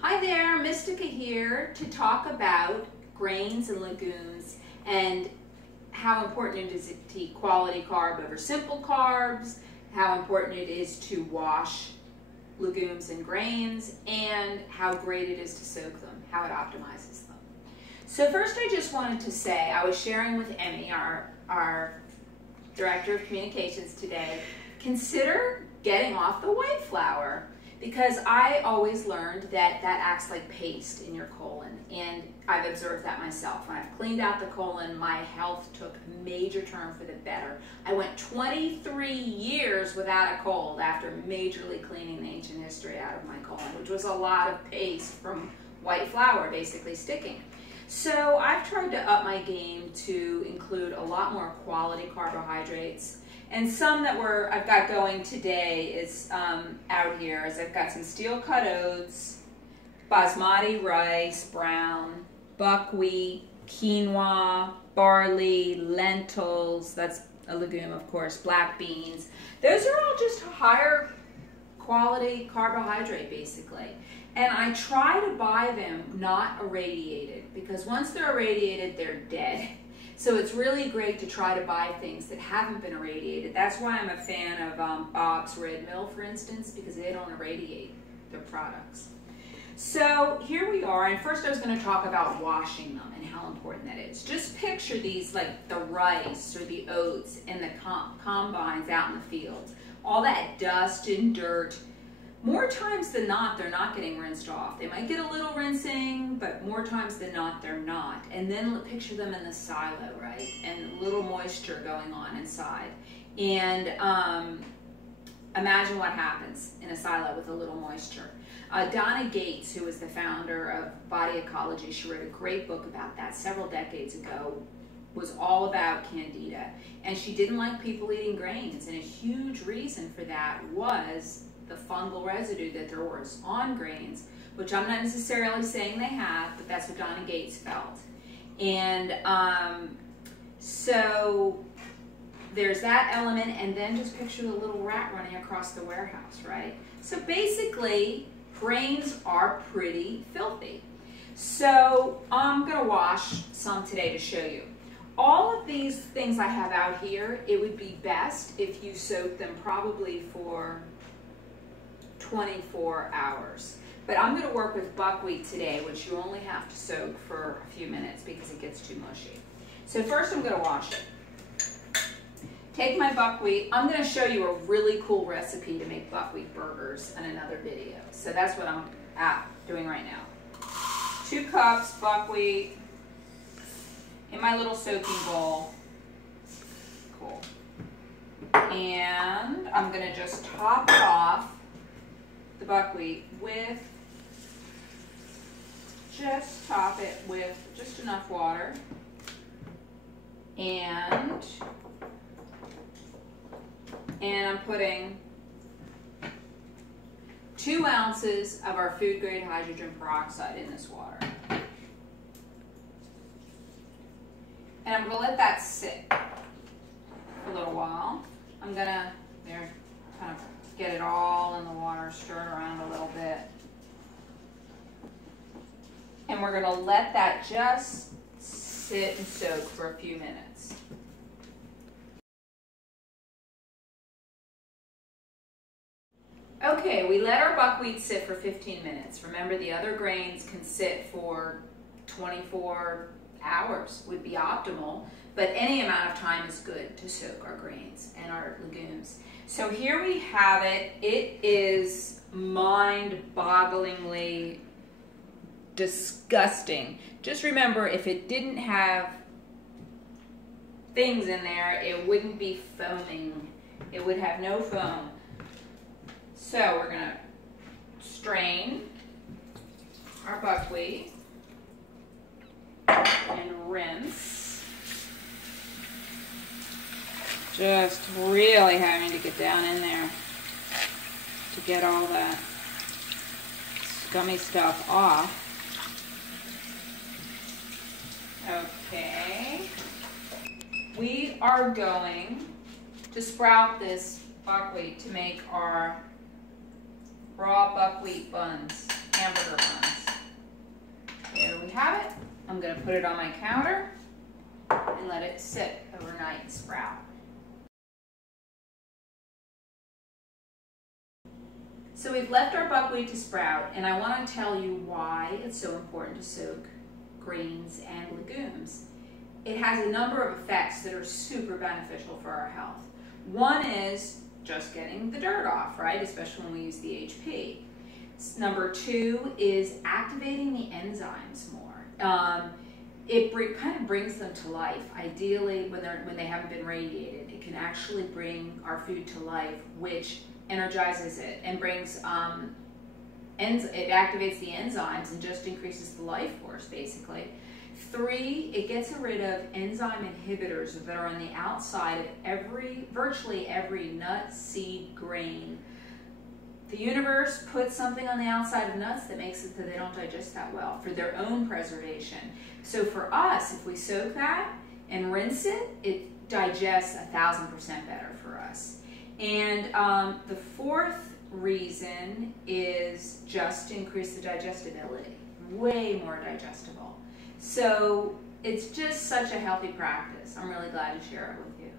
Hi there, Mystica here to talk about grains and legumes and how important it is to eat quality carb over simple carbs, how important it is to wash legumes and grains, and how great it is to soak them, how it optimizes them. So first I just wanted to say, I was sharing with Emmy, our Director of Communications today, consider getting off the white flour, because I always learned that that acts like paste in your colon, and I've observed that myself. When I've cleaned out the colon, my health took a major turn for the better. I went 23 years without a cold after majorly cleaning the ancient history out of my colon, which was a lot of paste from white flour basically sticking. So I've tried to up my game to include a lot more quality carbohydrates. And some that I've got going today is out here, is I've got some steel cut oats, basmati rice, brown, buckwheat, quinoa, barley, lentils, that's a legume of course, black beans. Those are all just higher quality carbohydrate basically. And I try to buy them not irradiated, because once they're irradiated, they're dead. So it's really great to try to buy things that haven't been irradiated. That's why I'm a fan of Bob's Red Mill, for instance, because they don't irradiate their products. So here we are, and first I was going to talk about washing them and how important that is. Just picture these, like the rice or the oats in the combines out in the fields. All that dust and dirt. More times than not, they're not getting rinsed off. They might get a little rinsing, but more times than not, they're not. And then picture them in the silo, right? And a little moisture going on inside. And imagine what happens in a silo with a little moisture. Donna Gates, who is the founder of Body Ecology, she wrote a great book about that several decades ago, was all about candida. And she didn't like people eating grains. And a huge reason for that was the fungal residue that there was on grains, which I'm not necessarily saying they have, but that's what Donna Gates felt. And so there's that element, and then just picture the little rat running across the warehouse, right? So basically, grains are pretty filthy. So I'm gonna wash some today to show you. All of these things I have out here, it would be best if you soak them probably for 24 hours. But I'm going to work with buckwheat today, which you only have to soak for a few minutes because it gets too mushy. So first I'm going to wash it. Take my buckwheat. I'm going to show you a really cool recipe to make buckwheat burgers in another video. So that's what I'm doing right now. 2 cups buckwheat in my little soaking bowl. Cool. And I'm going to just top it off the buckwheat with, just top it with just enough water, and I'm putting 2 ounces of our Food Grade Hydrogen Peroxide in this water. And I'm going to let that sit for a little while. I'm going to, kind of get it all in the water, stir it around a little bit. And we're going to let that just sit and soak for a few minutes. Okay, we let our buckwheat sit for 15 minutes. Remember, the other grains can sit for 24 hours would be optimal, but any amount of time is good to soak our grains and our legumes. So here we have it. It is mind-bogglingly disgusting. Just remember, if it didn't have things in there, it wouldn't be foaming. It would have no foam. So we're going to strain our buckwheat and rinse. Just really having to get down in there to get all that scummy stuff off. Okay. We are going to sprout this buckwheat to make our raw buckwheat buns. hamburger buns. There we have it. I'm going to put it on my counter and let it sit overnight and sprout. So we've left our buckwheat to sprout, and I want to tell you why it's so important to soak grains and legumes. It has a number of effects that are super beneficial for our health. One is just getting the dirt off, right? Especially when we use the HP. Number two is activating the enzymes more. It kind of brings them to life. Ideally, when they haven't been radiated, it can actually bring our food to life, which energizes it and brings it activates the enzymes and just increases the life force, basically. Three, it gets rid of enzyme inhibitors that are on the outside of virtually every nut, seed, grain. The universe puts something on the outside of nuts that makes it that they don't digest that well for their own preservation. So for us, if we soak that and rinse it, it digests 1,000% better for us. And the fourth reason is just to increase the digestibility, way more digestible. So it's just such a healthy practice. I'm really glad to share it with you.